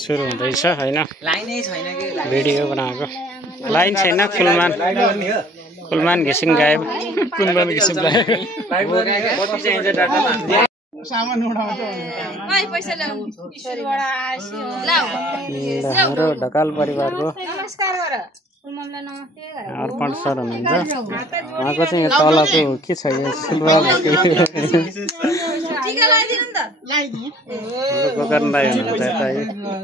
सुरु हुँदैछ हैन भिडियो बनाएको लाइन छैन कुलमान घिसिङ गायब कुलमान घिसिङ गायब सामान उडाउँछ पैसा ल्याउ ईश्वरबाट आसी हो हाम्रो ढकाल परिवारको नमस्कार गर कुलमानलाई नमस्ते गर अर्पण सर हुनुहुन्छ उहाँको चाहिँ तलको के छ यो सिल्भर टिका लगाइदिनु नि त लगाइदिए गोकर्ण दाइ हुनुहुन्छ यता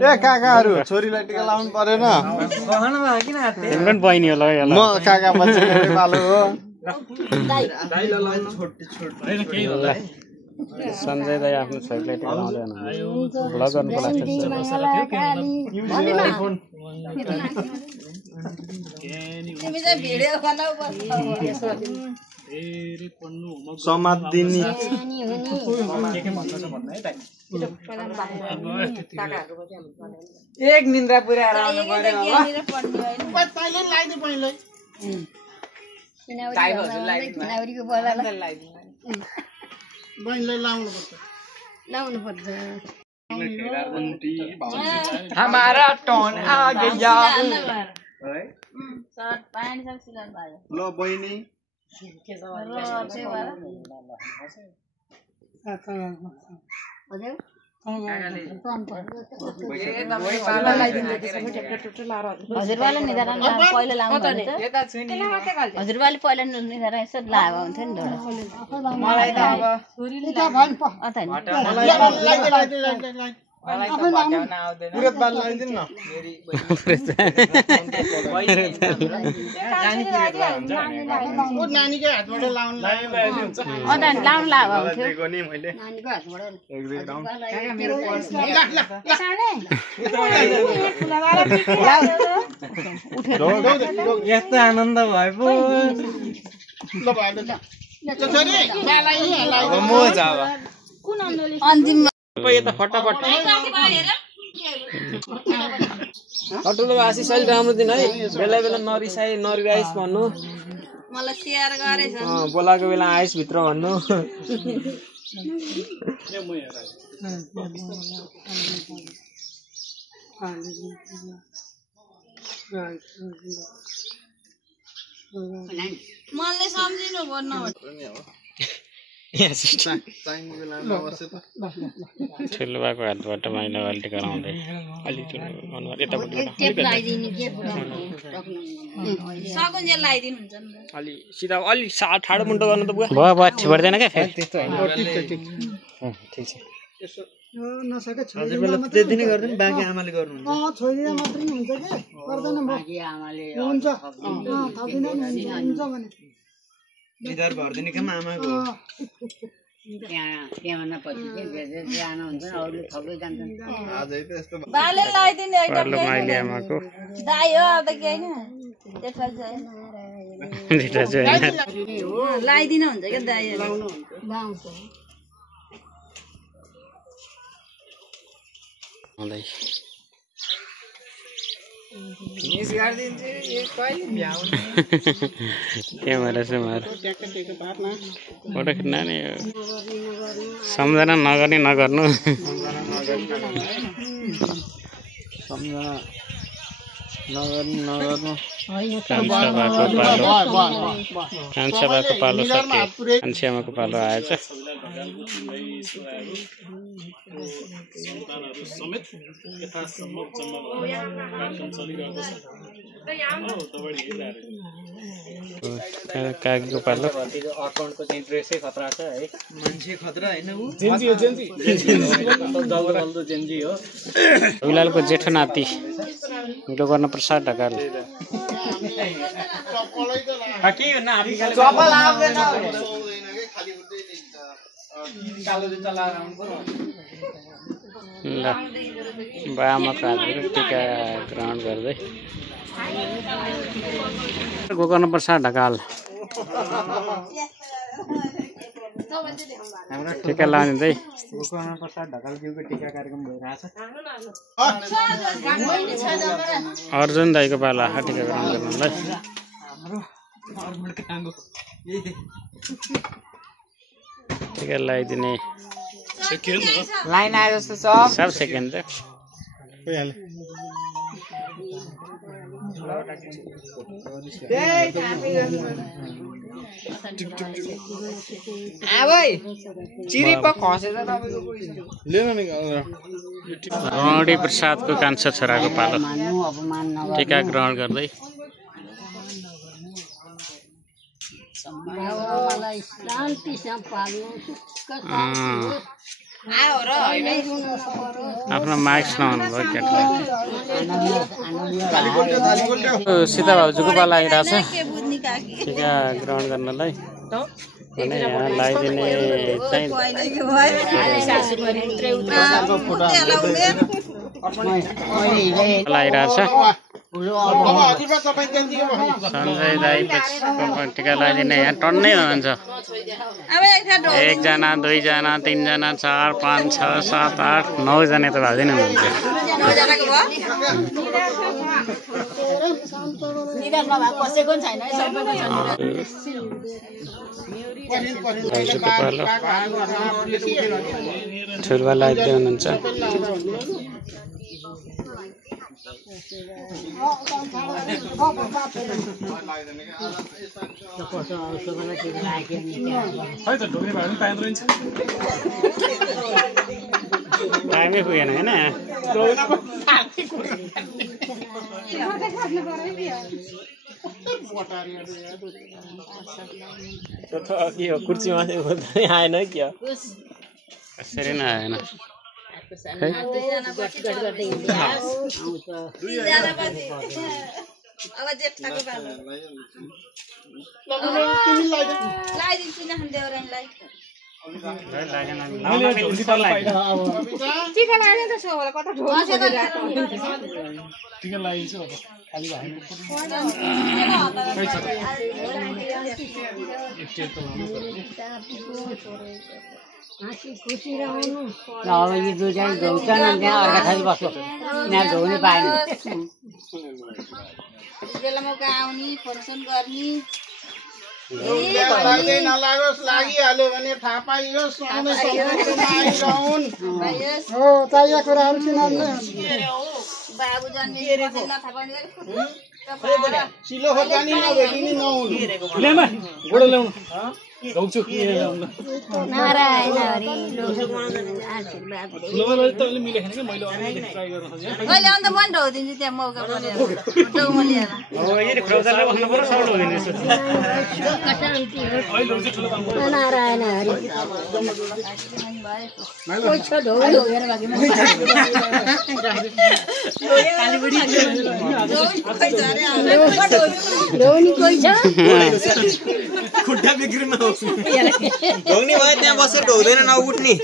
ए काकाहरु छोरीलाई टिका लाउनु पर्दैन गहना भए किन हात तिम्रो पनि बहिनी हो ल म काका बच्चाले पालो हो दाइ ल छोड हैन संजय दाइ आफ्नो छोरीलाई टिका लाउँदै हुनुहुन्छ भ्लग गर्नुको लागि तिमी चाहिँ भिडियो बनाउ बस समादिनी एक निन्द्रा पुर्याएर आउनु पर्यो होला तैले लाइदिनु पर्यो बहिनीलाई लाउनु पर्छ हमारा टर्न आ गया शर्ट पैंट सब सिलाउनु भयो ल बहिनी हजुरबाले निधारण पहिला लाउनु हजुरबाले पहिला निधारण यसो लाभा हुन्थ्यो नि मलाई त अब छोरीले नानीको हातबाट लाउनु यस्तो आनन्द भए पो अन्तिम फटाफट ठुलो भाषी शैली राम्रो दिन है बेला बेला नरिसाइ नरिराइस भन्नु मलाई शेयर गरेछ बोलाको बेला आइस भित्र भन्नु मलाई सम्झिनु भन्नु ठुलो भएको हातबाट माइला बाल्टी गराउँदै अलि ठुलो अलि सिधा अलि ठाडो मुन्टो गर्नु त बुवा भयो भयो ठिबड्दैन क्या फेरि त्यस्तो होइन ठिक छ नसके छोरीले त्यति नै गर्दैन बाँकी आमाले गर्नुहुन्छ छोरीले मात्रै हुन्छ के गर्दैन बाँकी आमाले हुन्छ थपिन हुन्छ भने निधार भर्दिने काम आमाको त्यहाँभन्दा पछि चाहिँ जानु हुन्छ अरूले थप्दै जान्छन् आजै त यस्तो बाले लगाइदिने एकदम आमाको दाइ हो अब त के हैन त्यसपछि चाहिँ लगाइदिनु हुन्छ के दाइ लाउनु हुन्छ लाउँछ आउँदै फिनिस गर्दिन्छु एक कहिले भ्याउनु क्यामेरा चाहिँ मार फोटो खिच्न नि सम्झना नगर्ने नगर्नु सम्झना नगर्नु कान्छाबाको पालो कान्छामाको पालो आएछ काकीको पालो अकाउन्टको चाहिँ ड्रेसै खतरा छ है मान्छे खतरा हैन उ जेन्जी हो जेन्जी जल्दो जेन्जी हो हिलालको जेठो नाति गोकर्ण प्रसाद ढकाल चप्पल आउँदैन ल बामाको हातबाट टिका ग्रहण गर्दै गोकर्ण प्रसाद ढकाल टिका लाउँदै गोकर्ण प्रसाद ढकालज्यूको टिका कार्यक्रम भइरहेछ अर्जुन दाइको पालो टिका ग्रहण गर्नलाई टिका लगाइदिने लाइन आए जस्तो छ सब सेकेन्ड छ रौडी प्रसादको कान्छा छोराको पालो टीका ग्रहण गर्दै आफ्नो मार्क्स नहुनु भयो केटा सीता भाउजूको पालो आइरहेछ टीका ग्रहण गर्नलाई भने यहाँ लगाइदिने चाहिँ लगाइरहेछ सञ्जय दाई टीका लगाइदिने यहाँ टन्नै हुनुहुन्छ 1 जना 2 जना 3 जना 4 5 6 7 8 9 जना त भाउजै हुनुहुन्छ ठुलबा लाग्दै हुनुहुन्छ टाइमै पुगेन होइन के हो कुर्सीमा आएन कि यसरी नै आएन नलागोस् लागिहाल्यो भने थाहा पाइयोस् चाहिएको कुराहरू सिलो खोर्सानी नभेटिने नहुनु नारायण हरि मैले अन्त मन ढाउदिन्छु त्यहाँ मौका नारायण हरि खुट्टा बिग्रिमा ढोग्ने भयो त्यहाँ बसेर ढोग्दैन नउठ्ने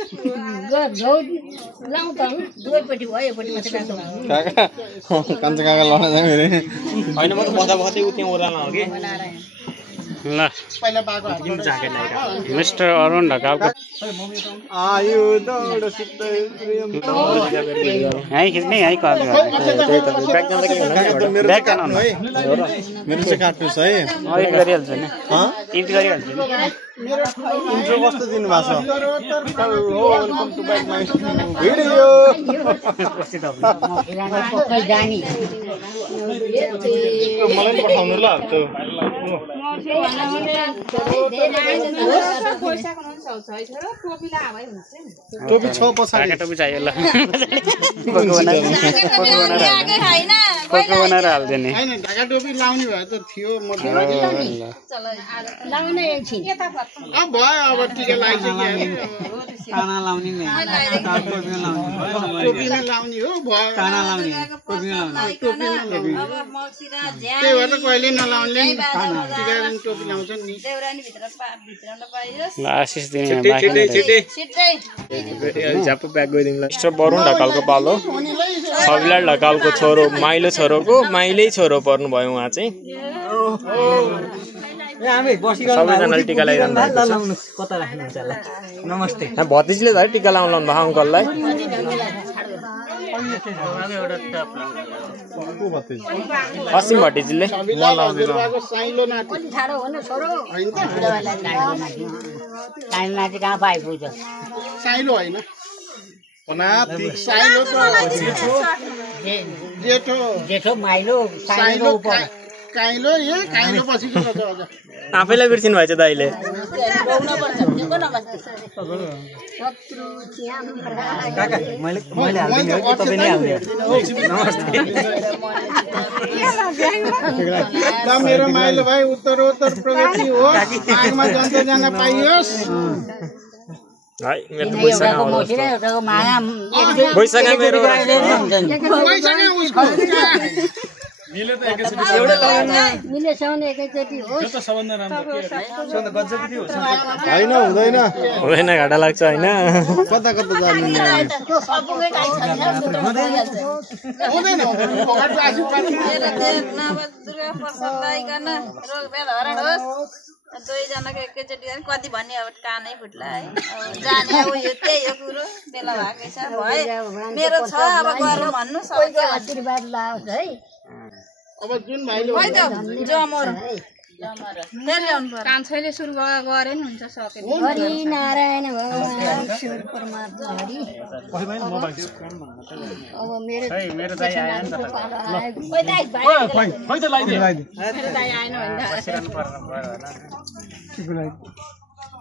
कान्छा काका लड्न जाने होइन म त बस्दा बस्दै उठ्ने ओह्रालो हो कि ल मिस्टर अरुण ढकालको आयो दौड सिक्दै है खिच्ने है कल ब्याग जानु है मेरो चाहिँ काट्नुहोस् है एडिट गरिहाल्छु नि एडिट गरिहाल्छु नि इन्ट्रो कस्तो दिनु भएको छ welcome to back my video मलाई पठाउनु ल टोपी छ पछाडि टोपी चाहियो ल बनाएर हाल्छ नि ढाका टोपी लाउने भए त थियो भयो अब टिका लगाइसक्यो काना लाउने नि टोपी नै लाउने हो भयो काना लाउने टोपी लाउने त्यही भएर त कहिले नलाउने टिका टोपी लाउँछ नि ल आशिष दिने झ्याप्प ब्याग गइदिनु ल मिस्टर वरुण ढकालको पालो छविलाल ढकालको छोरो माइलो छोरोको माइलै छोरो पर्नु भयो उहाँ चाहिँ सबैजनाले टिका लगाइरहनु भएको कता राख्नुहुन्छ होला नमस्ते भतिजीले धरि टिका लाउनु भएको अङ्कललाई असीम भट्टीजीले साइलो नाति ठाडो हो न छोरो हैन त टाइम नाति कहाँ पाइपुग्छ साइलो हैन नाति साइलो त जेठो जेठो माइलो साइलो काइलो ए काइलो पछि किन छ अझ आफैलाई बिर्सिनु भएछ त अहिले काका मैले हाल्दिनु हो कि तपाईँ नै हाल्ने ल मेरो माइलो भाइ उत्तरोत्तर प्रगति हो आगमा जनता जान पाइयोस् है मेरो त पैसा पैसा मेरो पैसा उसको मिले साउने एकैचोटि हो त्यो त सबभन्दा राम्रो के सबभन्दा गजब के हो हैन हुँदैन होइन घाटा लाग्छ होइन कता कता जानु त्यो सबैले गाई छ हुँदैन भगत आसी पानी दुर्गा प्रसाद लाइकन रोग भेद हरण होस् दुईजनाको एकैचोटि कति भन्ने अब कानै फुट्ला है अब जाने अब यो त्यही हो कुरो बेला भएकै छ भयो मेरो छ अब गरौँ भन्नु सबैको आशीर्वाद लाओस् है अब जुन भाइले जमर कान्छैले सुरु गरे नि हुन्छ सकेन हरि नारायण भगवान शिव परमात्मा हरि अब मेरो मेरो दाइ आयो नि त ओइ दाइ भाइ खै त लाइदे मेरो दाइ आएन भन्दा बसिरहनु पर्नु भयो होला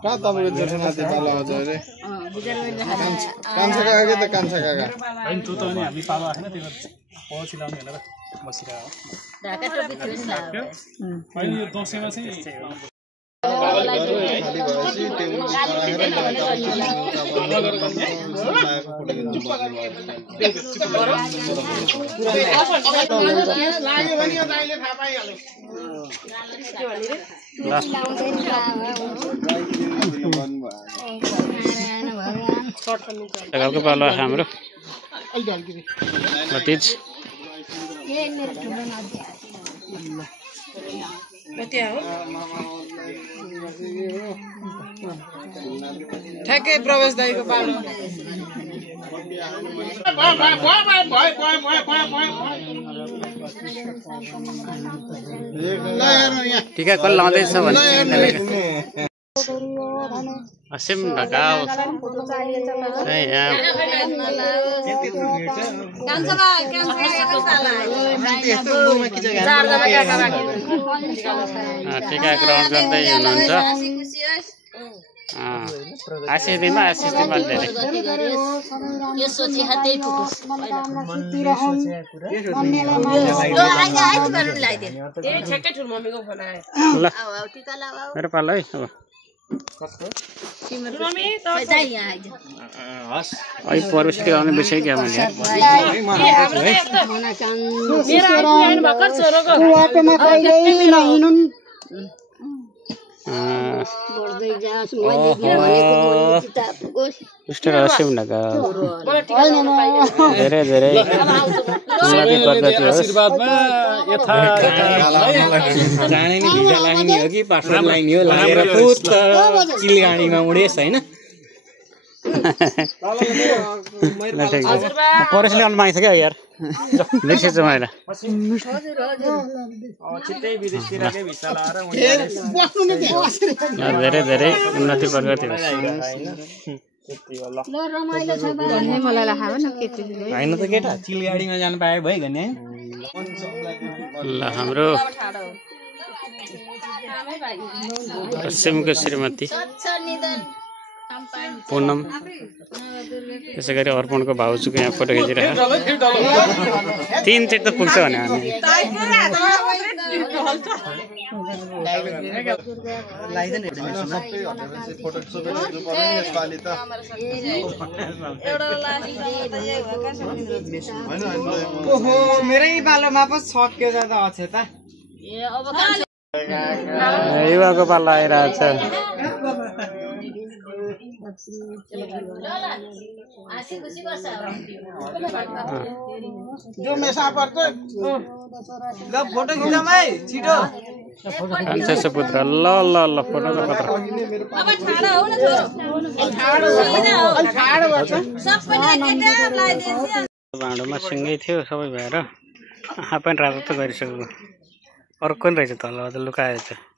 कहाँ तपाईँको जेठो नाति पालो आउँछ अरे कान्छा काका के त कान्छा काका हैन त्यो त अनि हामी पालो आएन त्यो पछि लाउने होला बसिरह ढाका टोपी थियो नि लायो अहिले यो दशैंमा चाहिँ लाग्यो भने यो दाइले थाहा पाइहाल्यो घरको पालो हाम्रो भतिज ठ्याक्कै प्रवेश दाइको पालो टिका कसले लाउँदैछ भने असीम ढकाल टिका ग्रहण गर्दै हुनुहुन्छ आशिष दिनमा आशिष दिनमा धेरै यो सोचे हातै पुगोस् ल मेरो पालो है अब अहिले पर्वसिटी आउने बिर्सक्यो मैले असीम ढकाल धेरै धेरै जाने नि भिजा लाग्ने हो कि पासपोर्ट लाग्ने हो लागेर पुत चिलगाडीमा उडेस् हैन पर्वसिटी आउनु मागिसक्यो यार बिर्सेछु मैले छिट्टै विदेशतिरकै भिसा लाएर धेरै धेरै उन्नति प्रगति हैन त केटा चिलगाडीमा जानु पाए भयो भने ल हाम्रो असीमको श्रीमती पूनम त्यसै गरी अर्पणको भाउजूको यहाँ फोटो खिचिरहेको 3 चेट त पुग्छ भने हामी ओहो मेरै पालोमा पो सक्यो त अछ त युवाको पालो आइरहेको छ जो मेसा पर्छ ल फोटो खिचौँ है छिटो कान्छा सुपुत्र ल ल ल फोटो त पत्र अब ठाडो हो न छोरो ठाडो हो सबैले केटा लाइदिएछ भाँडोमा सिँगै थियो सबै भएर आफै रातो त गरिसक्यो। अर्को नि रहेछ तल लुकाएर चाहिँ